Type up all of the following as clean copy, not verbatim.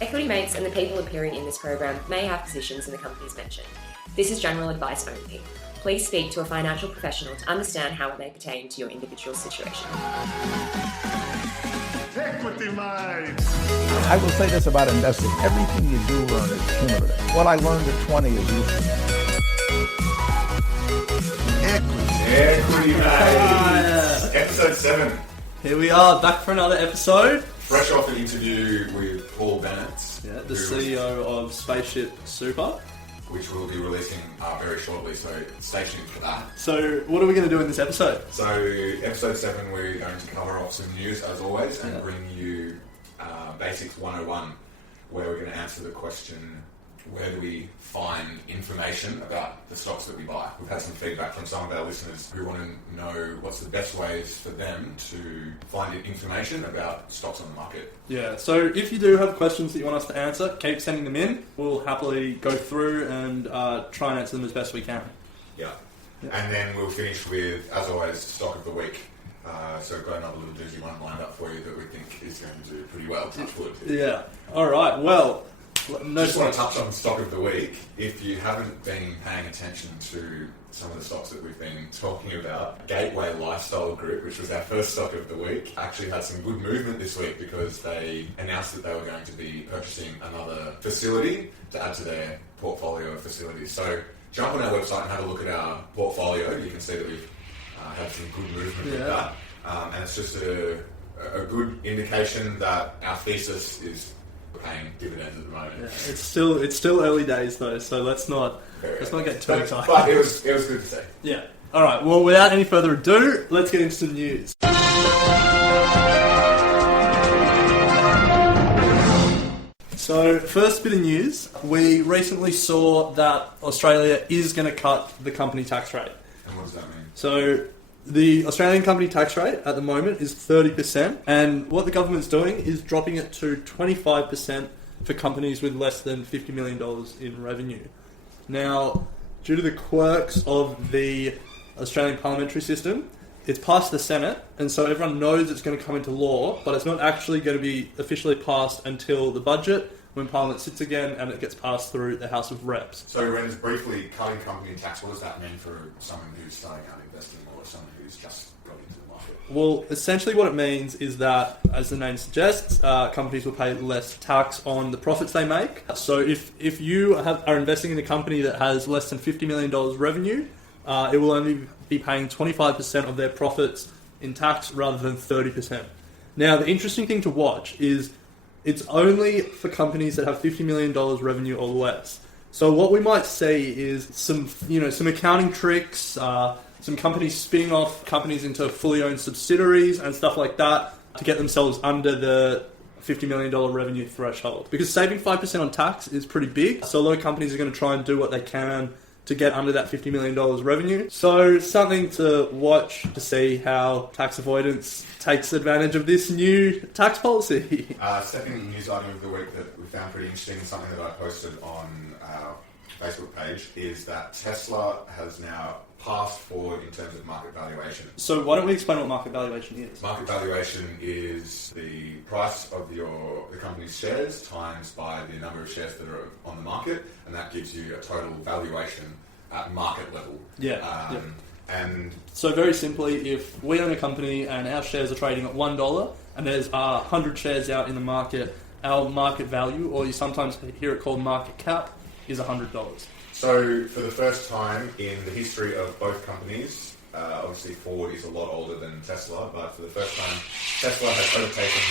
Equity Mates and the people appearing in this program may have positions in the companies mentioned. This is general advice only. Please speak to a financial professional to understand how it may pertain to your individual situation. Equity Mates! I will say this about investing. Everything you do learn is cumulative. What I learned at 20 is useful. Equity Mates! Episode 7. Here we are, back for another episode. Fresh off an interview with Paul Bennett. Yeah, the CEO of Spaceship Super. Which we'll be releasing very shortly, so stay tuned for that. So, what are we going to do in this episode? So, episode 7, we're going to cover off some news as always and bring you Basics 101, where we're going to answer the question, where do we find information about the stocks that we buy? We've had some feedback from some of our listeners who want to know what's the best ways for them to find information about stocks on the market. Yeah, so if you do have questions that you want us to answer, keep sending them in. We'll happily go through and try and answer them as best we can. Yeah. And then we'll finish with, as always, stock of the week. So we've got another little doozy one lined up for you that we think is going to do pretty well, touch wood. Yeah. All right, well... Just want to touch on stock of the week. If you haven't been paying attention to some of the stocks that we've been talking about, Gateway Lifestyle Group, which was our first stock of the week, actually had some good movement this week because they announced that they were going to be purchasing another facility to add to their portfolio of facilities. So jump on our website and have a look at our portfolio. You can see that we've had some good movement with that. And it's just a good indication that our thesis is paying dividends at the moment. Yeah, it's still early days though, so let's not get too excited. But it was good to see. Yeah. All right. Well, without any further ado, let's get into some news. So, first bit of news, we recently saw that Australia is going to cut the company tax rate. And what does that mean? So, the Australian company tax rate at the moment is 30%, and what the government's doing is dropping it to 25% for companies with less than $50 million in revenue. Now, due to the quirks of the Australian parliamentary system, it's passed the Senate, and so everyone knows it's going to come into law, but it's not actually going to be officially passed until the budget, when Parliament sits again and it gets passed through the House of Reps. So, Ren's briefly cutting company tax, what does that mean for someone who's starting out investing or someone who's just got into the market? Well, essentially what it means is that, as the name suggests, companies will pay less tax on the profits they make. So if you are investing in a company that has less than $50 million revenue, it will only be paying 25% of their profits in tax rather than 30%. Now, the interesting thing to watch is it's only for companies that have $50 million revenue or less. So what we might see is some accounting tricks, some companies spinning off companies into fully owned subsidiaries and stuff like that to get themselves under the $50 million revenue threshold. Because saving 5% on tax is pretty big, so a lot of companies are going to try and do what they can to get under that $50 million revenue. So something to watch to see how tax avoidance takes advantage of this new tax policy. Second news item of the week that we found pretty interesting, something that I posted on our Facebook page, is that Tesla has now passed forward in terms of market valuation. So why don't we explain what market valuation is? Market valuation is the price of the company's shares times by the number of shares that are on the market, and that gives you a total valuation at market level. Yeah. And so very simply, if we own a company and our shares are trading at $1 and there's 100 shares out in the market, our market value, or you sometimes hear it called market cap, is $100. So for the first time in the history of both companies, obviously Ford is a lot older than Tesla, but for the first time, Tesla has overtaken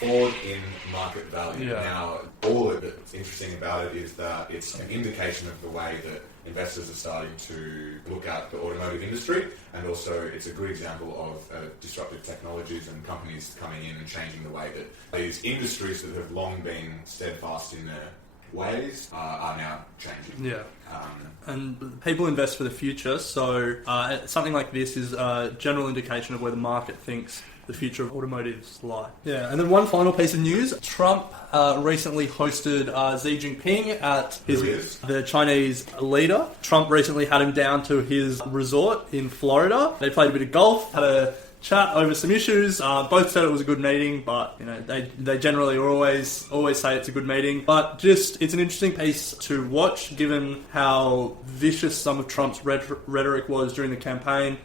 Ford in market value. Yeah. Now, all that's interesting about it is that it's an indication of the way that investors are starting to look at the automotive industry, and also it's a good example of disruptive technologies and companies coming in and changing the way that these industries that have long been steadfast in their ways are now changing. Yeah. And people invest for the future, so something like this is a general indication of where the market thinks the future of automotives lie. Yeah, and then one final piece of news. Trump recently hosted Xi Jinping at the Chinese leader. Trump recently had him down to his resort in Florida. They played a bit of golf, had a chat over some issues. Both said it was a good meeting, but they generally always say it's a good meeting. But just it's an interesting piece to watch, given how vicious some of Trump's rhetoric was during the campaign.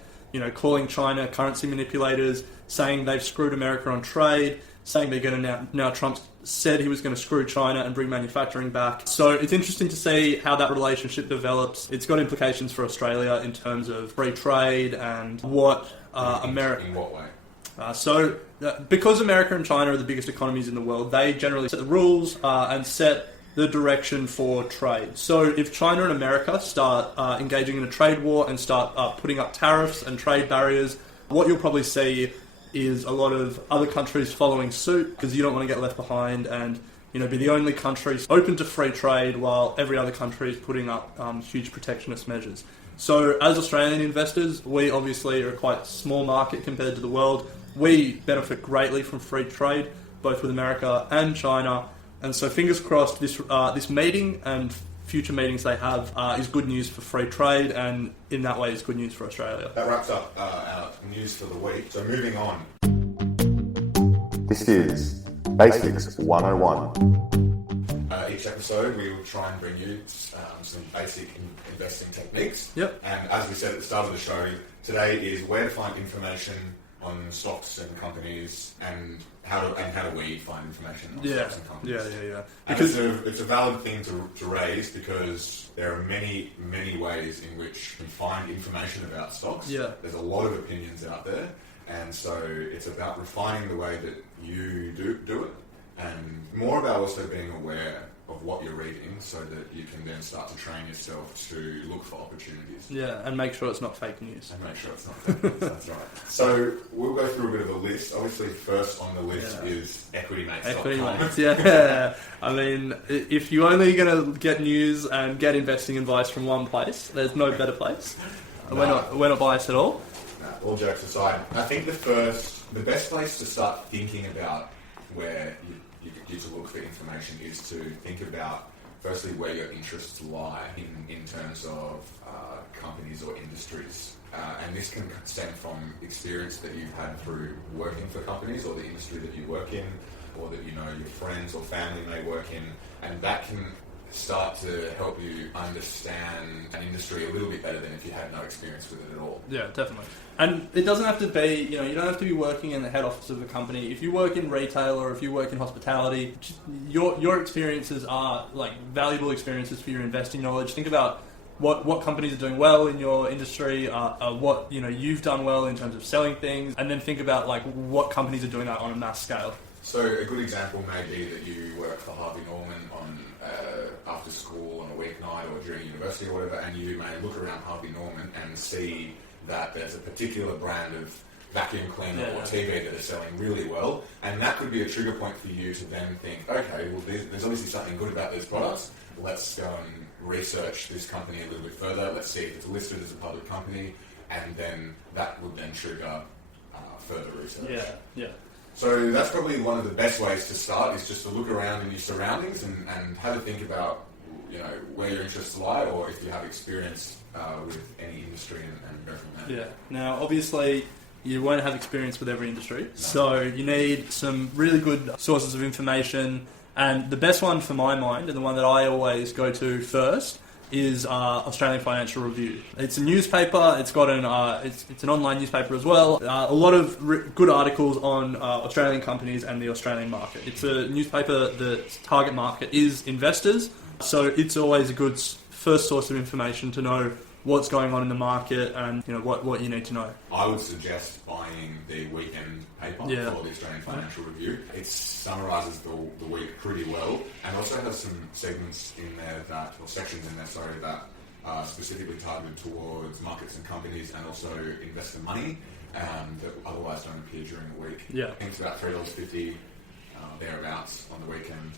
Calling China currency manipulators, saying they've screwed America on trade, saying they're going to now Trump said he was going to screw China and bring manufacturing back. So it's interesting to see how that relationship develops. It's got implications for Australia in terms of free trade and what America... In what way? Because America and China are the biggest economies in the world, they generally set the rules and set the direction for trade. So if China and America start engaging in a trade war and start putting up tariffs and trade barriers, what you'll probably see is a lot of other countries following suit, because you don't want to get left behind and be the only country open to free trade while every other country is putting up huge protectionist measures. So as Australian investors, we obviously are quite a small market compared to the world. We benefit greatly from free trade, both with America and China. And so fingers crossed this meeting and future meetings they have is good news for free trade, and in that way it's good news for Australia. That wraps up our news for the week. So moving on. This is Basics 101. Each episode we will try and bring you some basic investing techniques. Yep. And as we said at the start of the show, today is where to find information on stocks and companies, and how do we find information on stocks and companies. Yeah. Because it's a valid thing to raise, because there are many ways in which you can find information about stocks. Yeah. There's a lot of opinions out there, and so it's about refining the way that you do it, and more about also being aware of what you're reading, so that you can then start to train yourself to look for opportunities. Yeah, and make sure it's not fake news. And make sure it's not fake news, that's right. So we'll go through a bit of a list. Obviously, first on the list is EquityMates.com. EquityMates, yeah. I mean, if you're only going to get news and get investing advice from one place, there's no better place. No. We're not biased at all. All jokes aside, I think the best place to start thinking about where you to look for information is to think about, firstly, where your interests lie in terms of companies or industries. And this can stem from experience that you've had through working for companies or the industry that you work in, or that your friends or family may work in, and that can start to help you understand an industry a little bit better than if you had no experience with it at all. Yeah, definitely. And it doesn't have to be, you don't have to be working in the head office of a company. If you work in retail or if you work in hospitality, your experiences are like valuable experiences for your investing knowledge. Think about what companies are doing well in your industry, what you've done well in terms of selling things, and then think about like what companies are doing that on a mass scale. So a good example may be that you work for Harvey Norman on after school on a weeknight or during university or whatever, and you may look around Harvey Norman and see that there's a particular brand of vacuum cleaner or TV that are selling really well, and that could be a trigger point for you to then think, okay, well there's obviously something good about these products, let's go and research this company a little bit further, let's see if it's listed as a public company, and then that would then trigger further research. Yeah. So that's probably one of the best ways to start, is just to look around in your surroundings and have a think about where your interests lie, or if you have experience with any industry, and go from there. Yeah. Now, obviously, you won't have experience with every industry, so you need some really good sources of information. And the best one for my mind, and the one that I always go to first, is Australian Financial Review. It's a newspaper. It's got it's an online newspaper as well. A lot of good articles on Australian companies and the Australian market. It's a newspaper. The target market is investors, so it's always a good first source of information to know what's going on in the market and what you need to know. I would suggest buying the weekend paper for the Australian Financial Review. It summarises the week pretty well, and also has some segments in there or sections in there, that are specifically targeted towards markets and companies, and also investor money that otherwise don't appear during the week. Yeah. I think it's about $3.50 thereabouts on the weekend,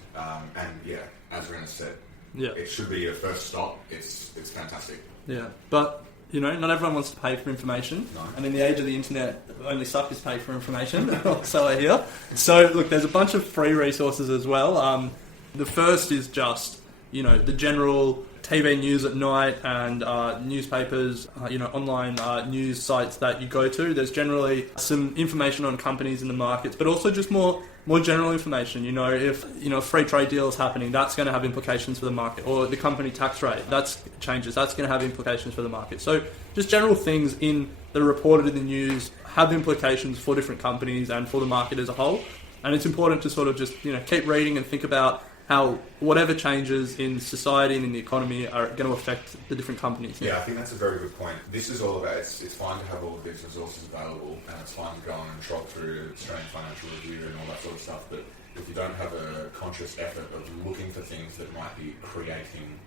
as Renna said, it should be your first stop. It's fantastic. Yeah, but not everyone wants to pay for information. No. And in the age of the internet, only suckers pay for information. So I hear. So look, there's a bunch of free resources as well. The first is just the general TV news at night and newspapers, online news sites that you go to, there's generally some information on companies in the markets, but also just more general information. If a free trade deal is happening, that's going to have implications for the market, or the company tax rate that's going to have implications for the market. So just general things that are reported in the news have implications for different companies and for the market as a whole. And it's important to sort of just keep reading and think about how whatever changes in society and in the economy are going to affect the different companies. Yeah, I think that's a very good point. This is all about, it's fine to have all of these resources available, and it's fine to go on and trot through Australian Financial Review and all that sort of stuff, but if you don't have a conscious effort of looking for things that might be creating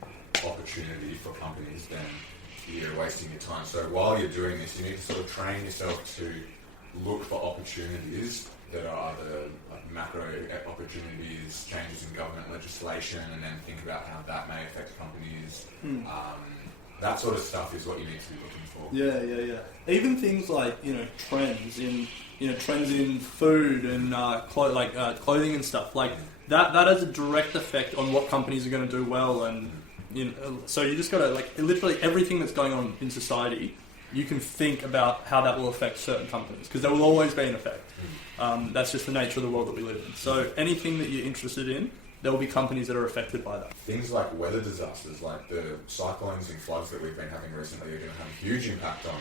opportunity for companies, then you're wasting your time. So while you're doing this, you need to sort of train yourself to look for opportunities that are either macro opportunities, changes in government legislation, and then think about how that may affect companies. That sort of stuff is what you need to be looking for. Yeah. Even things like trends in food and clothing and stuff like that has a direct effect on what companies are going to do well, and so you just got to literally everything that's going on in society. You can think about how that will affect certain companies, because there will always be an effect. That's just the nature of the world that we live in. So anything that you're interested in, there will be companies that are affected by that. Things like weather disasters, like the cyclones and floods that we've been having recently, are going to have a huge impact on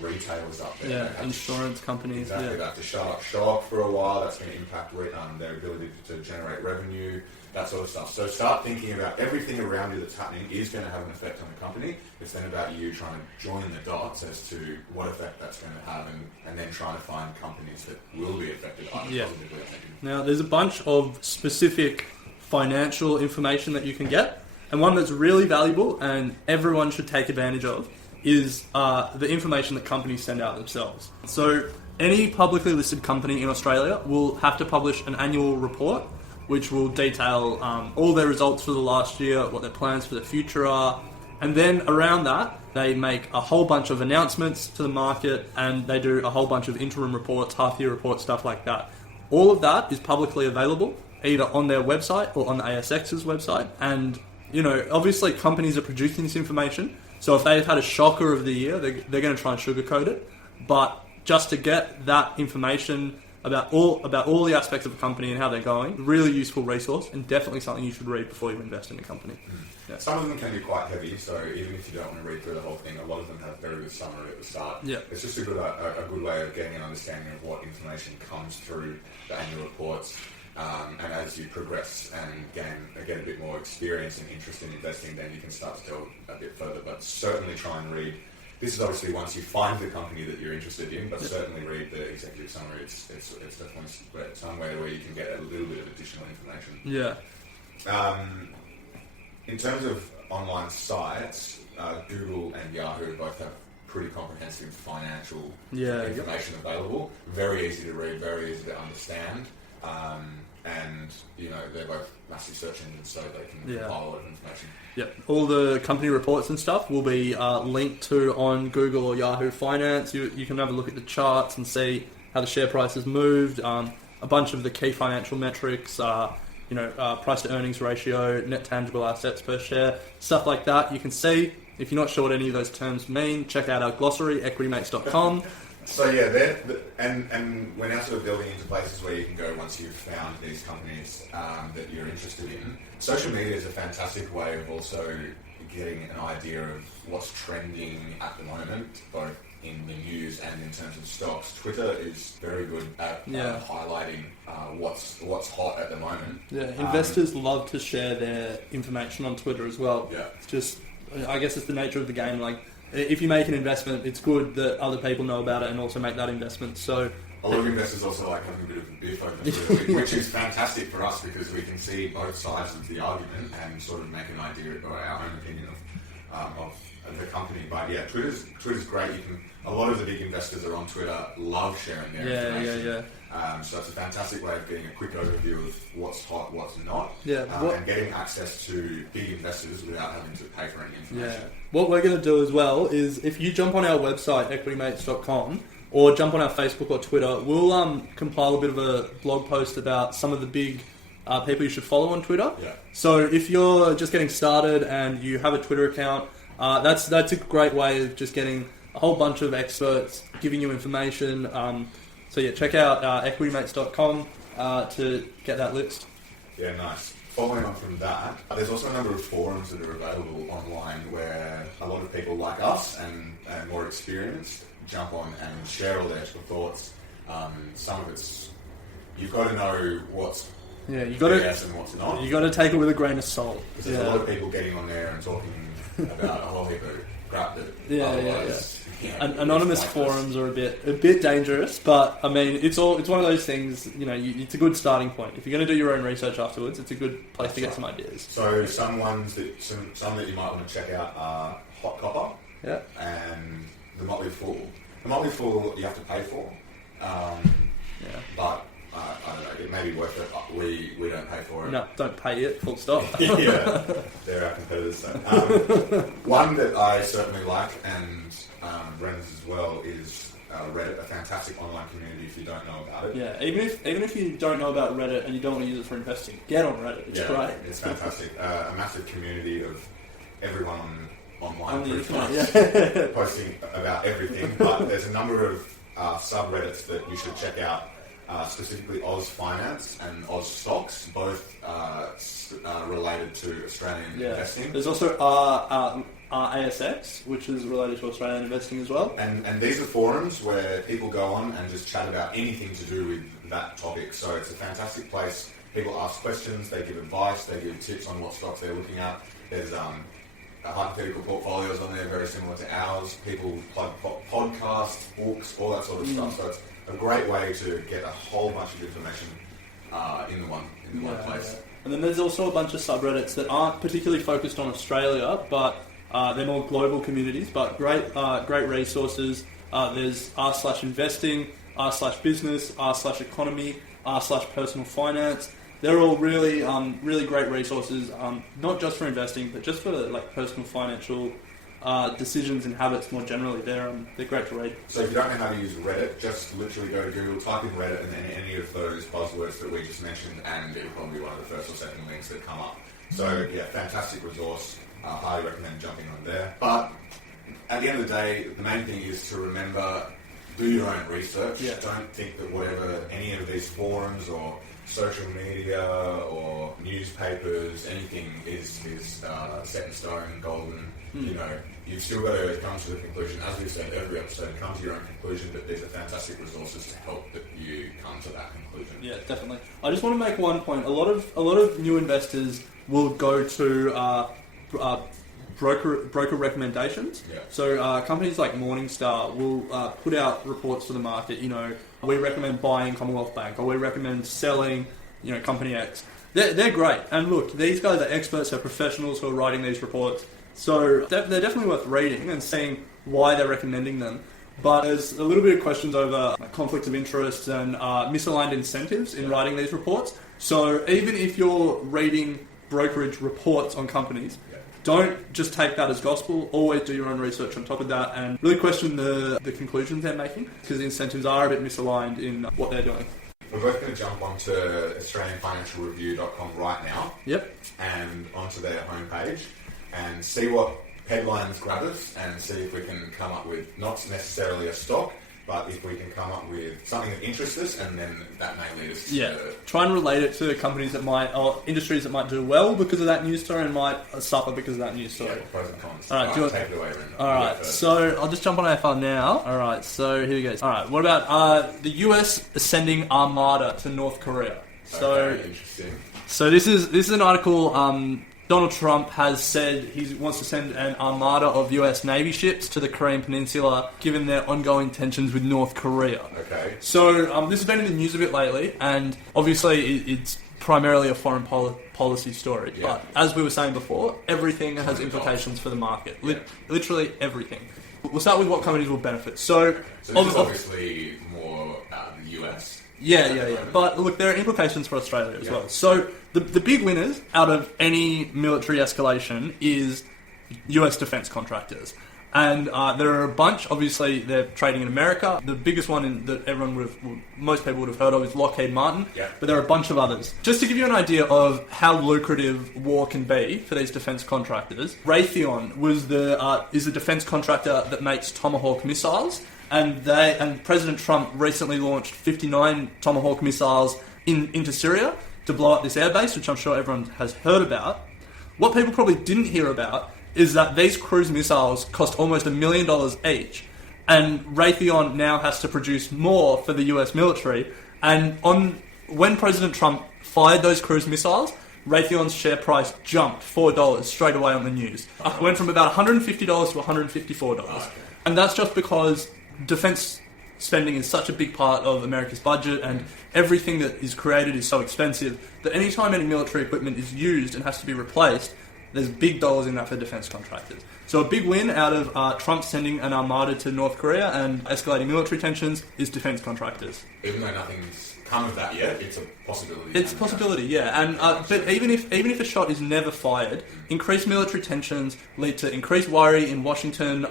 retailers up there. Yeah, insurance companies. Exactly, they have to shut up shop for a while. That's going to impact their ability to generate revenue, that sort of stuff. So start thinking about everything around you that's happening is going to have an effect on the company. It's then about you trying to join the dots as to what effect that's going to have, and then trying to find companies that will be affected either positively or negatively. Now, there's a bunch of specific financial information that you can get, and one that's really valuable and everyone should take advantage of is the information that companies send out themselves. So any publicly listed company in Australia will have to publish an annual report which will detail all their results for the last year, what their plans for the future are, and then around that they make a whole bunch of announcements to the market, and they do a whole bunch of interim reports, half-year reports, stuff like that. All of that is publicly available either on their website or on the ASX's website, and obviously companies are producing this information, so if they've had a shocker of the year, they're going to try and sugarcoat it. But just to get that information about all the aspects of a company and how they're going, really useful resource, and definitely something you should read before you invest in a company. Yeah. Some of them can be quite heavy, so even if you don't want to read through the whole thing, a lot of them have very good summary at the start. Yeah. It's just a good way of getting an understanding of what information comes through the annual reports. And as you progress and get a bit more experience and interest in investing, then you can start to delve a bit further. But certainly try and read. This is obviously once you find the company that you're interested in, but certainly read the executive summary. It's definitely somewhere where you can get a little bit of additional information. Yeah. In terms of online sites, Google and Yahoo both have pretty comprehensive financial information available. Very easy to read, very easy to understand. And they're both massive search engines, so they can compile a lot of information. Yep, all the company reports and stuff will be linked to on Google or Yahoo Finance. You can have a look at the charts and see how the share price has moved. A bunch of the key financial metrics, price to earnings ratio, net tangible assets per share, stuff like that. You can see. If you're not sure what any of those terms mean, check out our glossary, equitymates.com. So and we're now sort of building into places where you can go once you've found these companies that you're interested in. Social media is a fantastic way of also getting an idea of what's trending at the moment, both in the news and in terms of stocks. Twitter is very good at highlighting what's hot at the moment. Yeah, investors love to share their information on Twitter as well. Yeah, it's just, I guess it's the nature of the game. Like, if you make an investment, it's good that other people know about it and also make that investment. So a lot of investors also like having a bit of a biff over Twitter, which is fantastic for us because we can see both sides of the argument and sort of make an idea or our own opinion of the company. But yeah, Twitter's great. A lot of the big investors are on Twitter, love sharing their information. So it's a fantastic way of getting a quick overview of what's hot, what's not, and getting access to big investors without having to pay for any information. Yeah. What we're going to do as well is if you jump on our website, equitymates.com, or jump on our Facebook or Twitter, we'll compile a bit of a blog post about some of the big people you should follow on Twitter. Yeah. So if you're just getting started and you have a Twitter account, that's a great way of just getting a whole bunch of experts giving you information. So yeah, check out equitymates.com to get that list. Yeah, nice. Following on from that, there's also a number of forums that are available online where a lot of people like us and more experienced jump on and share all their actual thoughts. Some of it's, you've got to know what's you got to BS and what's not. You got to take it with a grain of salt. Because there's a lot of people getting on there and talking about a whole heap of crap that otherwise. Yeah, Anonymous forums are a bit dangerous, but I mean it's one of those things. It's a good starting point. If you're going to do your own research afterwards, it's a good place to get some ideas. So some that you might want to check out are Hot Copper, and the Motley Fool. The Motley Fool you have to pay for, but I don't know. It may be worth it. We don't pay for it. No, don't pay it. Full stop. Yeah, they're our competitors. So. One that I certainly like and Brendan's as well is Reddit, a fantastic online community if you don't know about it. Yeah, even if you don't know about Reddit and you don't want to use it for investing, get on Reddit. It's great. It's fantastic. A massive community of everyone online posting about everything. But there's a number of subreddits that you should check out. Specifically Oz Finance and Oz Stocks, both related to Australian investing. There's also ASX, which is related to Australian investing as well. And these are forums where people go on and just chat about anything to do with that topic. So it's a fantastic place. People ask questions, they give advice, they give tips on what stocks they're looking at. There's hypothetical portfolios on there, very similar to ours. People plug podcasts, books, all that sort of stuff. So it's a great way to get a whole bunch of information in one place. Yeah. And then there's also a bunch of subreddits that aren't particularly focused on Australia, but they're more global communities, but great resources. There's r/investing, r/business, r/economy, r/personal finance. They're all really great resources, not just for investing, but just for personal financial decisions and habits more generally. They're great to read. So if you don't know how to use Reddit, just literally go to Google, type in Reddit and then any of those buzzwords that we just mentioned, and it'll probably be one of the first or second links that come up. So yeah, fantastic resource. Highly recommend jumping on there. But at the end of the day, the main thing is to remember, do your own research. Yeah. Don't think that whatever any of these forums or social media or newspapers, anything is set in stone, golden. You've still got to come to the conclusion, as we've said every episode, come to your own conclusion, but these are fantastic resources to help that you come to that conclusion. Yeah, definitely. I just want to make one point. A lot of new investors will go to broker recommendations. Yeah. So companies like Morningstar will put out reports to the market. We recommend buying Commonwealth Bank, or we recommend selling, Company X. They're great. And look, these guys are experts, they're professionals who are writing these reports. So they're definitely worth reading and seeing why they're recommending them. But there's a little bit of questions over conflict of interest and misaligned incentives in writing these reports. So even if you're reading brokerage reports on companies, don't just take that as gospel. Always do your own research on top of that and really question the conclusions they're making, because the incentives are a bit misaligned in what they're doing. We're both going to jump onto AustralianFinancialReview.com right now. Yep. And onto their homepage and see what headlines grab us and see if we can come up with not necessarily a stock, but if we can come up with something that interests us, and then that may lead us to... Try and relate it to companies that might, or industries that might do well because of that news story and might suffer because of that news story. Yeah, pros and cons. All right, take it away, Brendan. All right, so I'll just jump on AFR now. All right, so here we go. All right, what about the US sending Armada to North Korea? Okay, interesting. So this is an article... Donald Trump has said he wants to send an armada of US Navy ships to the Korean Peninsula, given their ongoing tensions with North Korea. Okay. So this has been in the news a bit lately, and obviously it's primarily a foreign policy story. Yeah. But as we were saying before, everything has implications for the market. Literally everything. We'll start with what companies will benefit. So this is obviously more the US. Yeah. But look, there are implications for Australia as well. So the big winners out of any military escalation is US defence contractors. And there are a bunch. Obviously, they're trading in America. The biggest one that most people would have heard of is Lockheed Martin. Yeah. But there are a bunch of others. Just to give you an idea of how lucrative war can be for these defense contractors, Raytheon is a defense contractor that makes Tomahawk missiles, and President Trump recently launched 59 Tomahawk missiles into Syria to blow up this airbase, which I'm sure everyone has heard about. What people probably didn't hear about is that these cruise missiles cost almost $1 million each, and Raytheon now has to produce more for the US military. And when President Trump fired those cruise missiles, Raytheon's share price jumped $4 straight away on the news. It went from about $150 to $154. And that's just because defense spending is such a big part of America's budget, and everything that is created is so expensive that anytime any military equipment is used and has to be replaced, there's big dollars in that for defense contractors. So a big win out of Trump sending an armada to North Korea and escalating military tensions is defense contractors. Even though nothing's come of that yet, it's a possibility. It's a possibility, yeah. And but even if a shot is never fired, increased military tensions lead to increased worry in Washington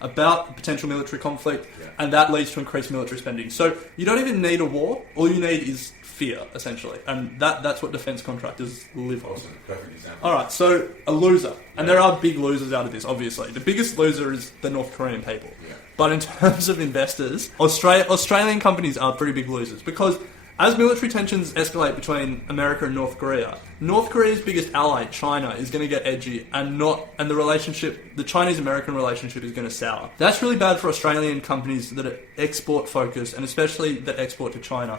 about potential military conflict, and that leads to increased military spending. So you don't even need a war. All you need is fear, essentially, and that's what defense contractors live on. Awesome, perfect example. All right, so a loser, and there are big losers out of this. Obviously, the biggest loser is the North Korean people. Yeah. But in terms of investors, Australian companies are pretty big losers because as military tensions escalate between America and North Korea's biggest ally, China, is going to get edgy, and the Chinese-American relationship is going to sour. That's really bad for Australian companies that are export focused, and especially that export to China.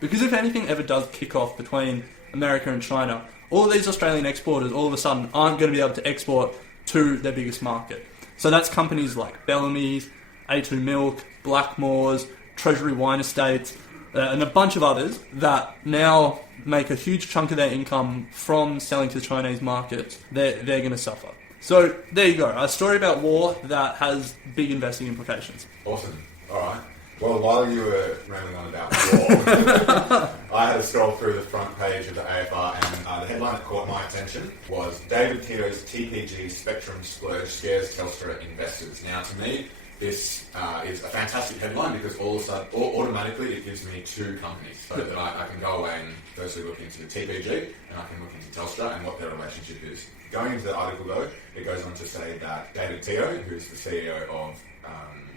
Because if anything ever does kick off between America and China, all of these Australian exporters all of a sudden aren't going to be able to export to their biggest market. So that's companies like Bellamy's, A2 Milk, Blackmores, Treasury Wine Estates, and a bunch of others that now make a huge chunk of their income from selling to the Chinese market. They're going to suffer. So there you go, a story about war that has big investing implications. Awesome. All right. Well, while you were rambling on about war, I had to scroll through the front page of the AFR, and the headline that caught my attention was David Teoh's TPG Spectrum Splurge Scares Telstra Investors. Now, to me, this is a fantastic headline because automatically it gives me two companies, so that I can go away and firstly look into TPG and I can look into Telstra and what their relationship is. Going into the article, though, it goes on to say that David Teoh, who's the CEO of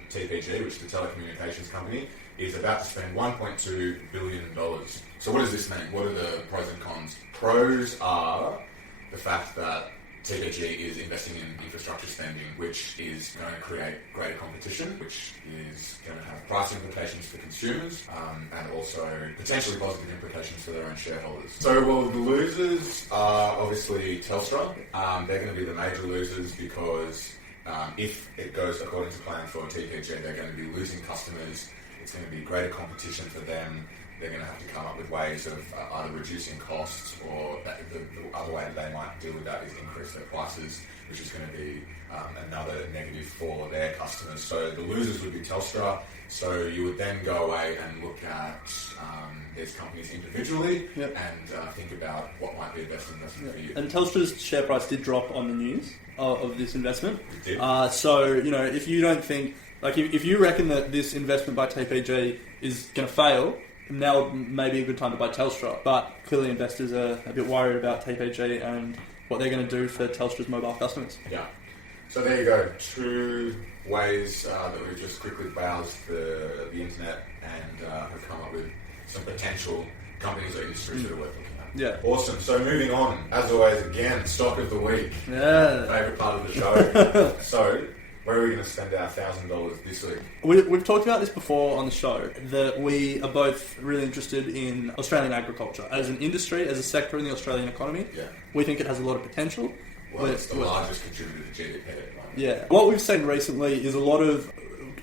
TPG, which is the telecommunications company, is about to spend $1.2 billion. So what does this mean? What are the pros and cons? Pros are the fact that TPG is investing in infrastructure spending, which is going to create greater competition, which is going to have price implications for consumers, and also potentially positive implications for their own shareholders. So, well, the losers are obviously Telstra. They're going to be the major losers because if it goes according to plan for TPG, they're going to be losing customers. It's going to be greater competition for them. They're going to have to come up with ways of either reducing costs, or the other way that they might deal with that is increase their prices, which is going to be another negative for their customers. So the losers would be Telstra. So you would then go away and look at these companies individually and think about what might be the best investment for you. And Telstra's share price did drop on the news of this investment. It did. So, if you don't think, if you reckon that this investment by TPG is going to fail, now may be a good time to buy Telstra. But clearly investors are a bit worried about TPG and what they're going to do for Telstra's mobile customers. Yeah. So there you go. Two ways that we've just quickly browsed the internet and have come up with some potential companies or industries that are worth looking at. Yeah. Awesome. So moving on, as always, again, stock of the week. Yeah. Favourite part of the show. So, where are we going to spend our $1,000 this week? We've talked about this before on the show, that we are both really interested in Australian agriculture as an industry, as a sector in the Australian economy. Yeah. We think it has a lot of potential. Well, it's the largest contributor to GDP at the moment. Yeah. What we've seen recently is a lot of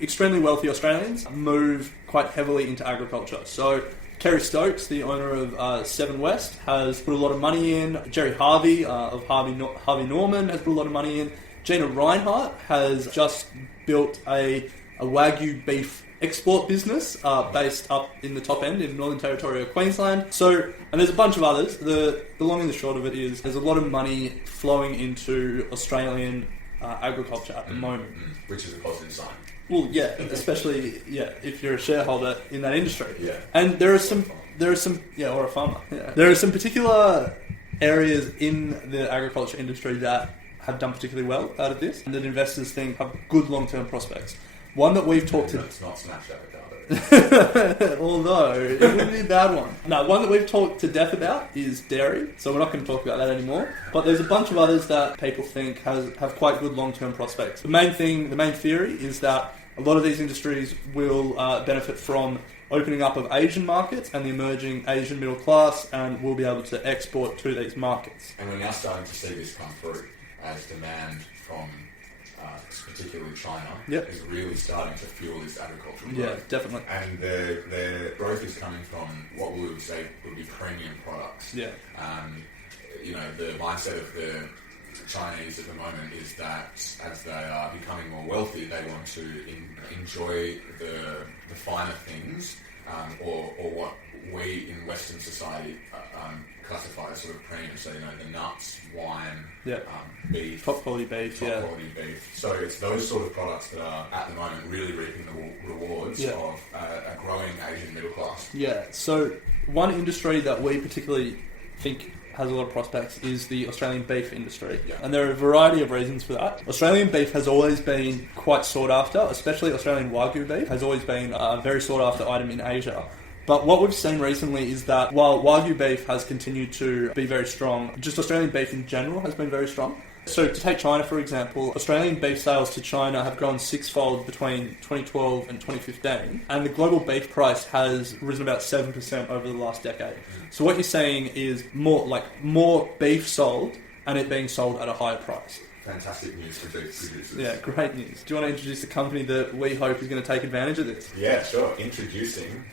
extremely wealthy Australians move quite heavily into agriculture. So Kerry Stokes, the owner of Seven West, has put a lot of money in. Jerry Harvey of Harvey Norman has put a lot of money in. Gina Reinhardt has just built a Wagyu beef export business based up in the top end in Northern Territory of Queensland. So, and there's a bunch of others. The long and the short of it is there's a lot of money flowing into Australian agriculture at the moment. Which is a positive sign. Well, yeah, especially if you're a shareholder in that industry. Yeah. And there are some or a farmer. Yeah. There are some particular areas in the agriculture industry that have done particularly well out of this, and that investors think have good long-term prospects. One that we've talked to. It's not Smash Avocado. Although it wouldn't be a bad one. No, one that we've talked to death about is dairy, so we're not going to talk about that anymore. But there's a bunch of others that people think have quite good long-term prospects. The main theory is that a lot of these industries will benefit from opening up of Asian markets and the emerging Asian middle class, and will be able to export to these markets. And we're now starting to see this come through as demand from particularly China is really starting to fuel this agricultural growth. Yeah, definitely. And the growth is coming from what we would say would be premium products. Yeah. The mindset of the Chinese at the moment is that as they are becoming more wealthy, they want to enjoy the finer things, or what we in Western society classify as sort of premium. So, the nuts, wine, beef. Top quality beef, quality beef. So it's those sort of products that are, at the moment, really reaping the rewards of a growing Asian middle class. Yeah, so one industry that we particularly think has a lot of prospects is the Australian beef industry. Yeah. And there are a variety of reasons for that. Australian beef has always been quite sought after, especially Australian Wagyu beef has always been a very sought after item in Asia. But what we've seen recently is that while Wagyu beef has continued to be very strong, just Australian beef in general has been very strong. So to take China, for example, Australian beef sales to China have grown sixfold between 2012 and 2015, and the global beef price has risen about 7% over the last decade. So what you're saying is more beef sold, and it being sold at a higher price. Fantastic news for beef producers. Yeah, great news. Do you want to introduce the company that we hope is going to take advantage of this? Yeah, sure. Introducing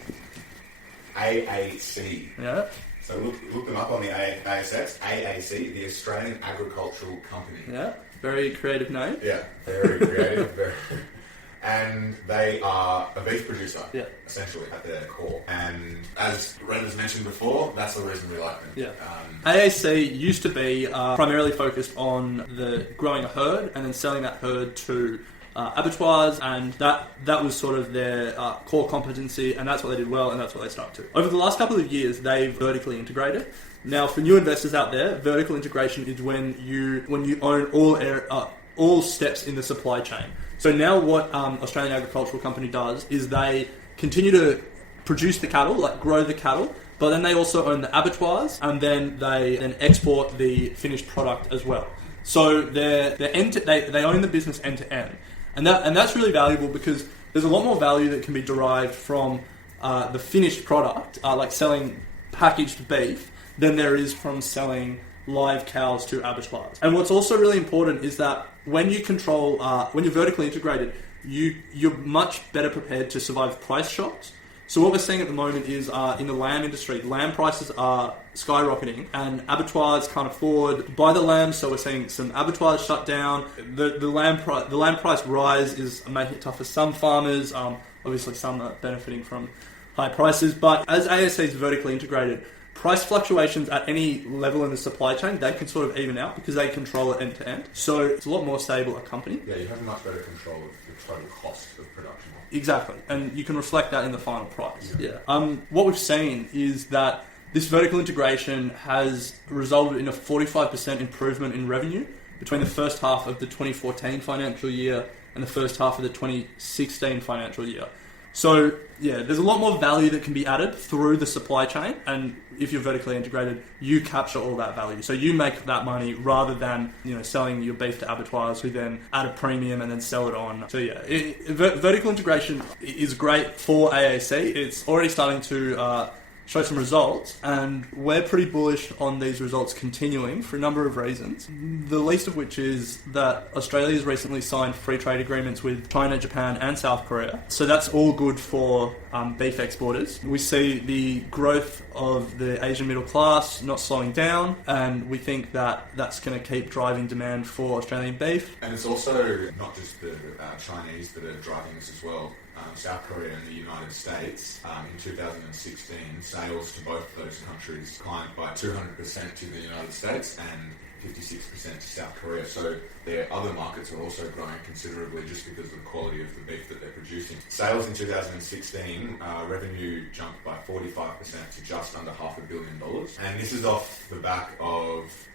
AAC. Yeah. So look them up on the ASX. AAC, the Australian Agricultural Company. Yeah, very creative name. Yeah, very creative. And they are a beef producer, essentially, at their core. And as Red has mentioned before, that's the reason we like them. Yeah. AAC used to be primarily focused on the growing a herd and then selling that herd to abattoirs, and that was sort of their core competency, and that's what they did well, and that's what they stuck to. Over the last couple of years, they've vertically integrated. Now, for new investors out there, vertical integration is when you own all steps in the supply chain. So now what Australian Agricultural Company does is they continue to produce the cattle, grow the cattle, but then they also own the abattoirs, and then they export the finished product as well. So they own the business end to end. And that's really valuable because there's a lot more value that can be derived from the finished product, like selling packaged beef, than there is from selling live cows to abattoirs. And what's also really important is that when you control, when you're vertically integrated, you're much better prepared to survive price shocks. So what we're seeing at the moment is in the lamb industry, lamb prices are skyrocketing, and abattoirs can't afford to buy the lamb. So we're seeing some abattoirs shut down. The lamb price rise is making it tough for some farmers. Obviously, some are benefiting from high prices. But as AAC is vertically integrated, price fluctuations at any level in the supply chain, they can sort of even out because they control it end to end. So it's a lot more stable a company. Yeah, you have much better control of the total cost of production. Exactly, and you can reflect that in the final price. Yeah. What we've seen is that this vertical integration has resulted in a 45% improvement in revenue between the first half of the 2014 financial year and the first half of the 2016 financial year. So, there's a lot more value that can be added through the supply chain, and if you're vertically integrated, you capture all that value. So you make that money rather than, selling your beef to abattoirs who then add a premium and then sell it on. So vertical integration is great for AAC. It's already starting to show some results, and we're pretty bullish on these results continuing for a number of reasons. The least of which is that Australia has recently signed free trade agreements with China, Japan and South Korea. So that's all good for beef exporters. We see the growth of the Asian middle class not slowing down, and we think that that's going to keep driving demand for Australian beef. And it's also not just the Chinese that are driving this as well. South Korea and the United States, in 2016, sales to both of those countries climbed by 200% to the United States and 56% to South Korea. So their other markets are also growing considerably just because of the quality of the beef that they're producing. Sales in 2016, revenue jumped by 45% to just under $500 million. And this is off the back of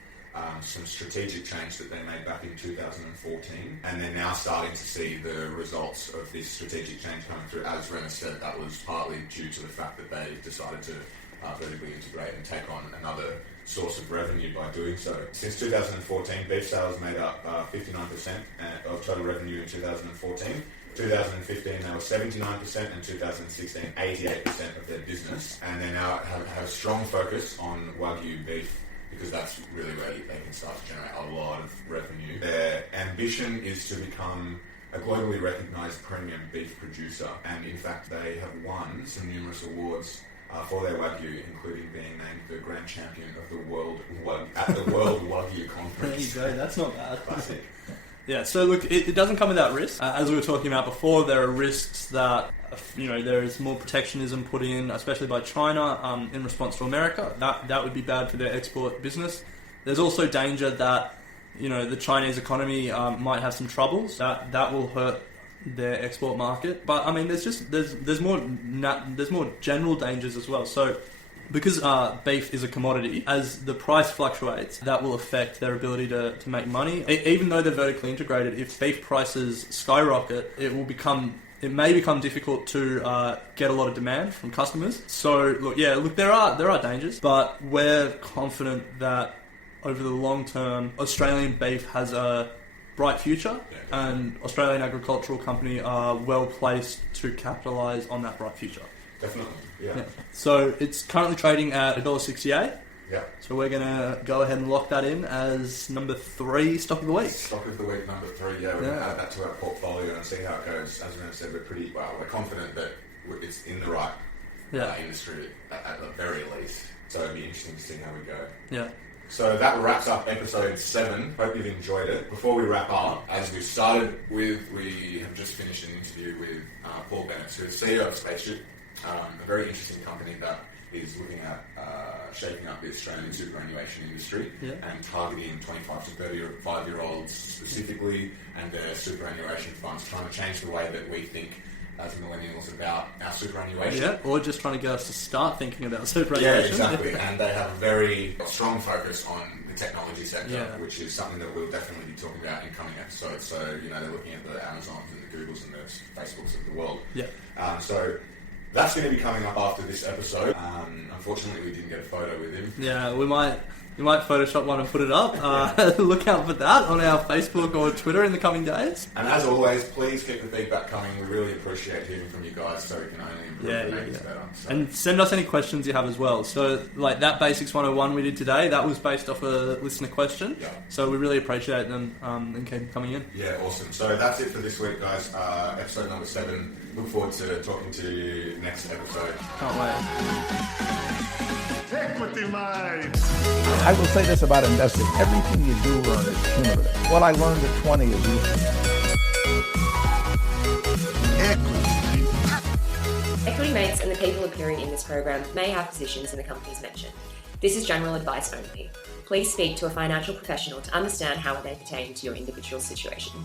some strategic change that they made back in 2014, and they're now starting to see the results of this strategic change coming through. As Rena said, that was partly due to the fact that they decided to vertically integrate and take on another source of revenue by doing so. Since 2014, beef sales made up 59% of total revenue in 2014. 2015 they were 79%, and 2016 88% of their business, and they now have a strong focus on Wagyu beef, because that's really where they can start to generate a lot of revenue. Their ambition is to become a globally recognised premium beef producer, and in fact they have won some numerous awards for their Wagyu, including being named the Grand Champion of the World Wagyu Conference. There you go, that's not bad. Classic. Yeah, so look, it doesn't come without risk. As we were talking about before, there are risks that, there is more protectionism put in, especially by China, in response to America. That would be bad for their export business. There's also danger that, the Chinese economy might have some troubles. That will hurt their export market. But I mean, there's more general dangers as well. So, because beef is a commodity, as the price fluctuates, that will affect their ability to make money. Even though they're vertically integrated, if beef prices skyrocket, it may become difficult to get a lot of demand from customers. So look, there are dangers, but we're confident that over the long term, Australian beef has a bright future, and Australian Agricultural Company are well placed to capitalise on that bright future. Definitely, yeah. So it's currently trading at $1.68. Yeah. So we're going to go ahead and lock that in as number 3 stock of the week. Stock of the week, number 3, yeah. We're going to add that to our portfolio and see how it goes. As Rena said, we're confident that it's in the right industry at the very least. So it'll be interesting to see how we go. Yeah. So that wraps up episode 7. Hope you've enjoyed it. Before we wrap up, as we've started with, we have just finished an interview with Paul Bennett, who is CEO of Spaceship, a very interesting company that is looking at shaping up the Australian superannuation industry and targeting 25 to 35-year-olds specifically and their superannuation funds, trying to change the way that we think as millennials about our superannuation. Yeah, or just trying to get us to start thinking about superannuation. Yeah, exactly. And they have a very strong focus on the technology sector, which is something that we'll definitely be talking about in coming episodes. So, they're looking at the Amazons and the Googles and the Facebooks of the world. Yeah. So that's going to be coming up after this episode. Unfortunately, we didn't get a photo with him. Yeah, we might Photoshop one and put it up. Look out for that on our Facebook or Twitter in the coming days. And as always, please keep the feedback coming. We really appreciate hearing from you guys, so we can only improve and make this better. So. And send us any questions you have as well. So, like that Basics 101 we did today, that was based off a listener question. Yeah. So we really appreciate them and keep them coming in. Yeah, awesome. So that's it for this week, guys. Episode number 7. Look forward to talking to you next episode. Can't wait. Equity mind. I will say this about investing. Everything you do learn is cumulative. What I learned at 20 is useful. Equity Mates and the people appearing in this program may have positions in the companies mentioned. This is general advice only. Please speak to a financial professional to understand how it may pertain to your individual situation.